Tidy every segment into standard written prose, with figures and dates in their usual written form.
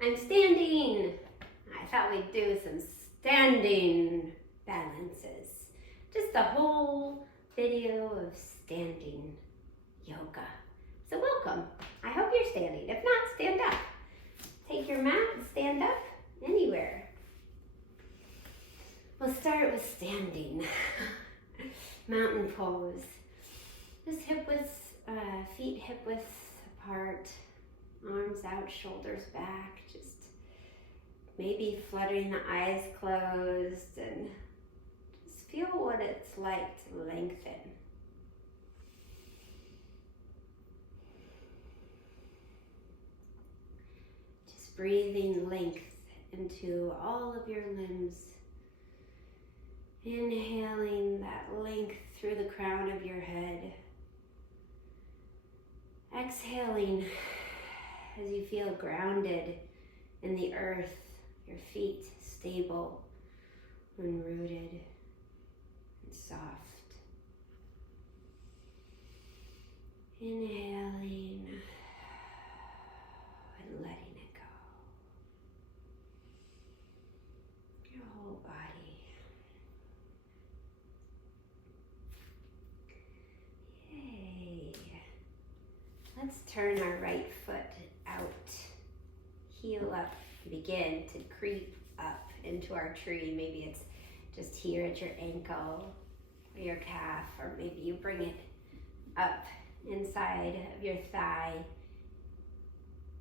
I'm standing. I thought we'd do some standing balances. Just a whole video of standing yoga. So welcome. I hope you're standing. If not, stand up. Take your mat and stand up anywhere. We'll start with standing. Mountain pose. Just feet hip width apart. Arms out, shoulders back, just maybe fluttering the eyes closed, and just feel what it's like to lengthen. Just breathing length into all of your limbs. Inhaling that length through the crown of your head. Exhaling as you feel grounded in the earth, your feet stable and rooted and soft. Inhaling and letting it go. Your whole body. Yay. Let's turn our right foot out, heel up, begin to creep up into our tree. Maybe it's just here at your ankle or your calf, or maybe you bring it up inside of your thigh,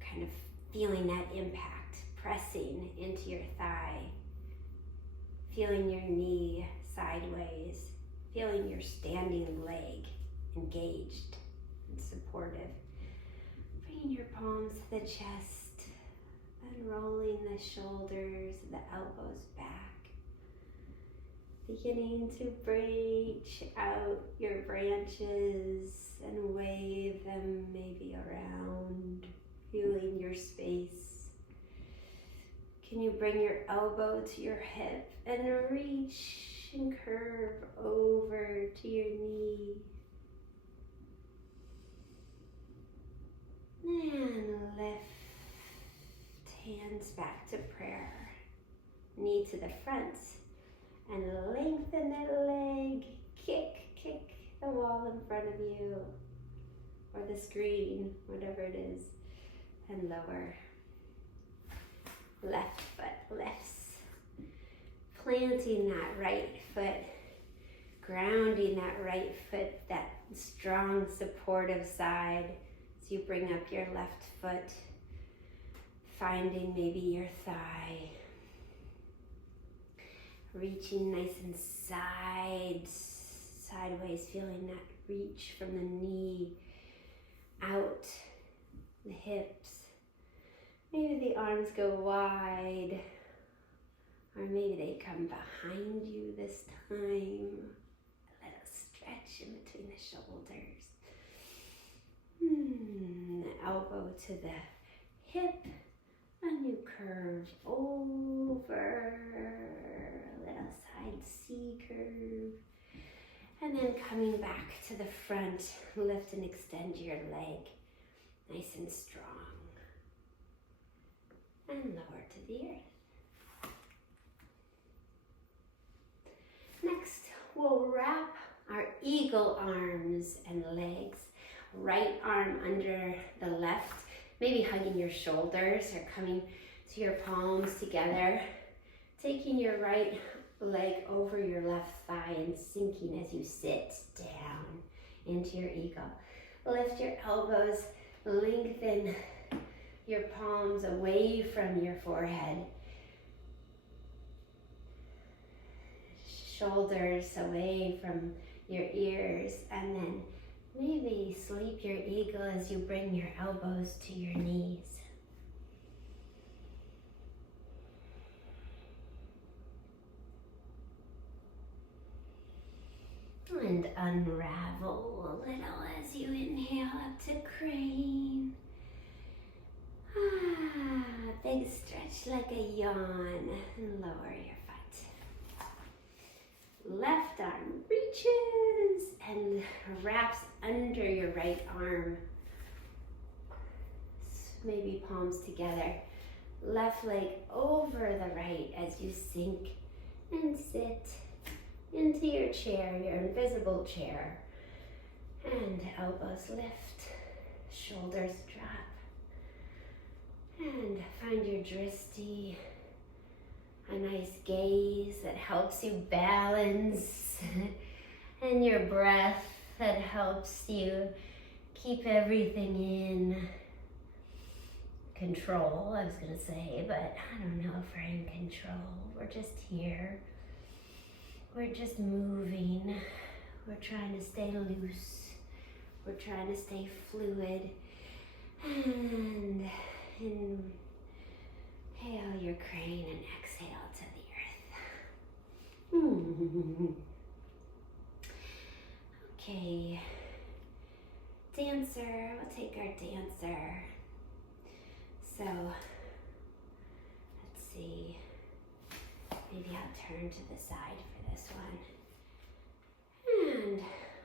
kind of feeling that impact, pressing into your thigh, feeling your knee sideways, feeling your standing leg engaged and supportive. Bringing your palms to the chest, unrolling the shoulders, the elbows back. Beginning to reach out your branches and wave them maybe around, feeling your space. Can you bring your elbow to your hip and reach and curve over to your knee? And lift hands back to prayer. Knee to the front. And lengthen that leg. Kick the wall in front of you. Or the screen, whatever it is. And lower. Left foot lifts. Planting that right foot. Grounding that right foot, that strong supportive side. So you bring up your left foot, finding maybe your thigh, reaching nice and sideways, feeling that reach from the knee out, the hips. Maybe the arms go wide, or maybe they come behind you this time. A little stretch in between the shoulders. Elbow to the hip, and you curve over, a little side C curve, and then coming back to the front, lift and extend your leg, nice and strong, and lower to the earth. Next, we'll wrap our eagle arms and legs. Right arm under the left, maybe hugging your shoulders or coming to your palms together. Taking your right leg over your left thigh and sinking as you sit down into your eagle. Lift your elbows, lengthen your palms away from your forehead. Shoulders away from your ears, and then maybe sleep your eagle as you bring your elbows to your knees. And unravel a little as you inhale up to crane. Big stretch like a yawn. And lower your foot. Left arm reaches and wraps under your right arm. Maybe palms together. left leg over the right as you sink and sit into your chair, your invisible chair. And elbows lift, shoulders drop. And find your drishti, a nice gaze that helps you balance, and your breath that helps you keep everything in control, I was gonna say, but I don't know if we're in control. We're just here. We're just moving. We're trying to stay loose. We're trying to stay fluid. And inhale your crane and exhale to the earth. Okay. Dancer, we'll take our dancer. So, let's see. Maybe I'll turn to the side for this one. And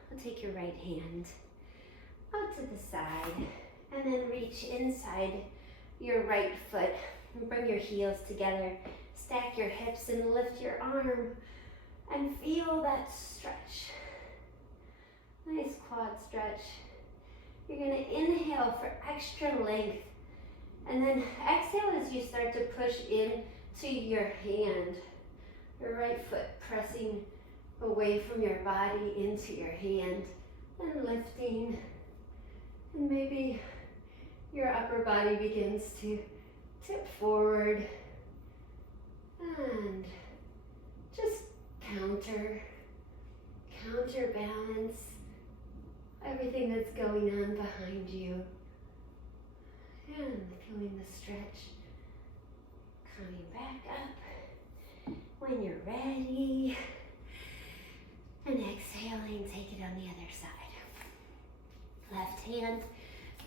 we'll take your right hand out to the side and then reach inside your right foot and bring your heels together. Stack your hips and lift your arm and feel that stretch. Nice quad stretch. You're gonna inhale for extra length and then exhale as you start to push into your hand. Your right foot pressing away from your body into your hand and lifting. And maybe your upper body begins to tip forward and just counterbalance everything that's going on behind you. And feeling the stretch. Coming back up when you're ready. And exhaling, take it on the other side. Left hand,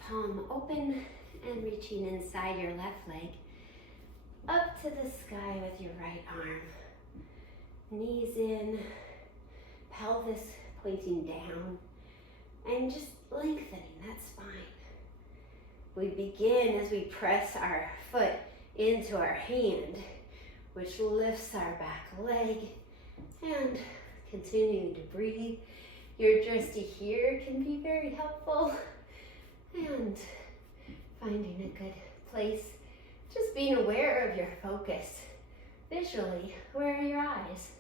palm open and reaching inside your left leg. Up to the sky with your right arm. Knees in, pelvis pointing down. And just lengthening that spine. We begin as we press our foot into our hand, which lifts our back leg, and continuing to breathe. Your drishti here can be very helpful, and finding a good place, just being aware of your focus. Visually, where are your eyes?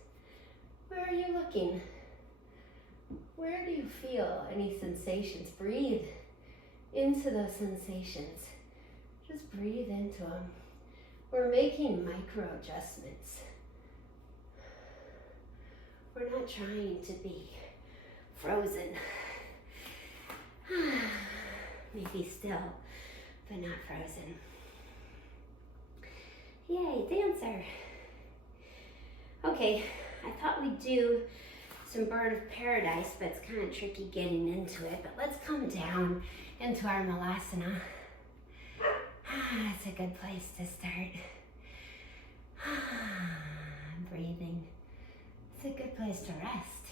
Where are you looking? Where do you feel any sensations? Breathe into those sensations. Just breathe into them. We're making micro adjustments. We're not trying to be frozen. Maybe still, but not frozen. Yay, dancer. Okay, I thought we'd do some bird of paradise, but it's kind of tricky getting into it. But let's come down into our malasana. It's a good place to start. Breathing. It's a good place to rest.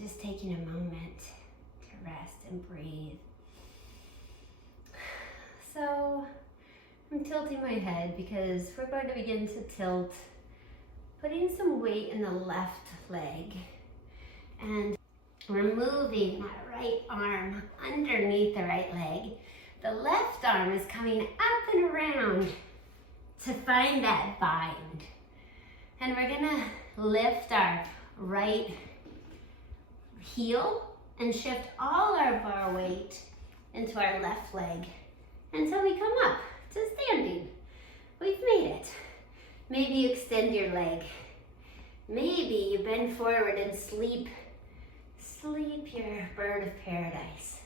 Just taking a moment to rest and breathe. So I'm tilting my head because we're going to begin to tilt, putting some weight in the left leg, and we're moving that right arm underneath the right leg. The left arm is coming up and around to find that bind. And we're gonna lift our right heel and shift all of our weight into our left leg until we come up to standing. We've made it. Maybe you extend your leg. Maybe you bend forward and sleep your bird of paradise.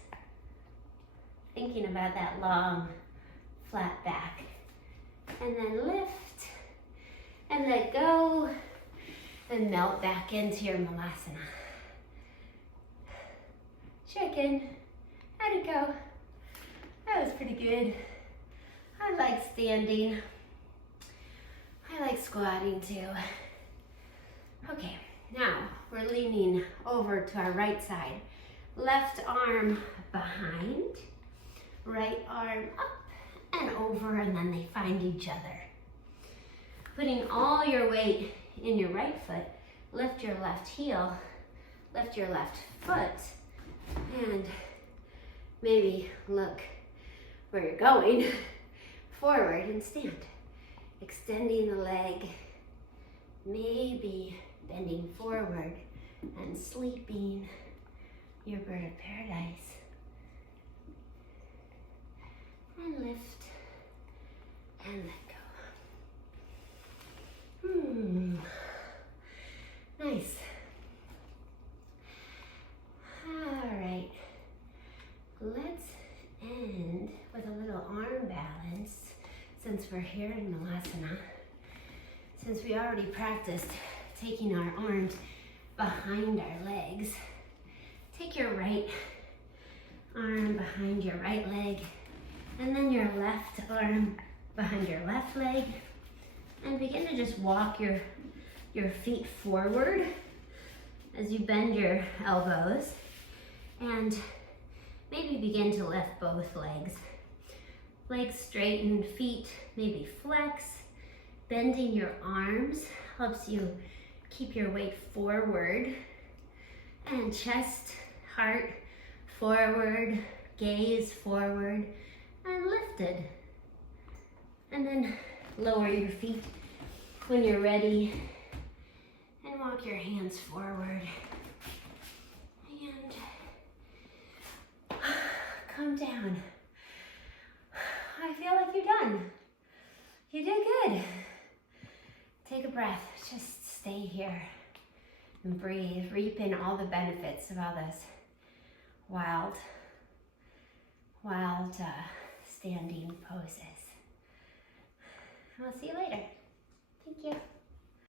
Thinking about that long, flat back. And then lift and let go and melt back into your malasana. Chicken. How'd it go? That was pretty good. I like standing. I like squatting too. Okay, now we're leaning over to our right side. Left arm behind, right arm up and over and then they find each other. Putting all your weight in your right foot, lift your left heel, lift your left foot, and maybe look where you're going, forward and stand. Extending the leg, maybe bending forward and sleeping your bird of paradise. And lift and let go. Nice. All right. Let's end with a little arm balance since we're here in Malasana. Since we already practiced taking our arms behind our legs, take your right arm behind your right leg and then your left arm behind your left leg, and begin to just walk your feet forward as you bend your elbows, and maybe begin to lift both legs. Legs straighten, feet maybe flex. Bending your arms helps you keep your weight forward, and chest, heart forward, gaze forward, and lifted. And then lower your feet when you're ready and walk your hands forward. And come down. I feel like you're done. You did good. Take a breath, just stay here and breathe. Reap in all the benefits of all this wild standing poses. I'll see you later.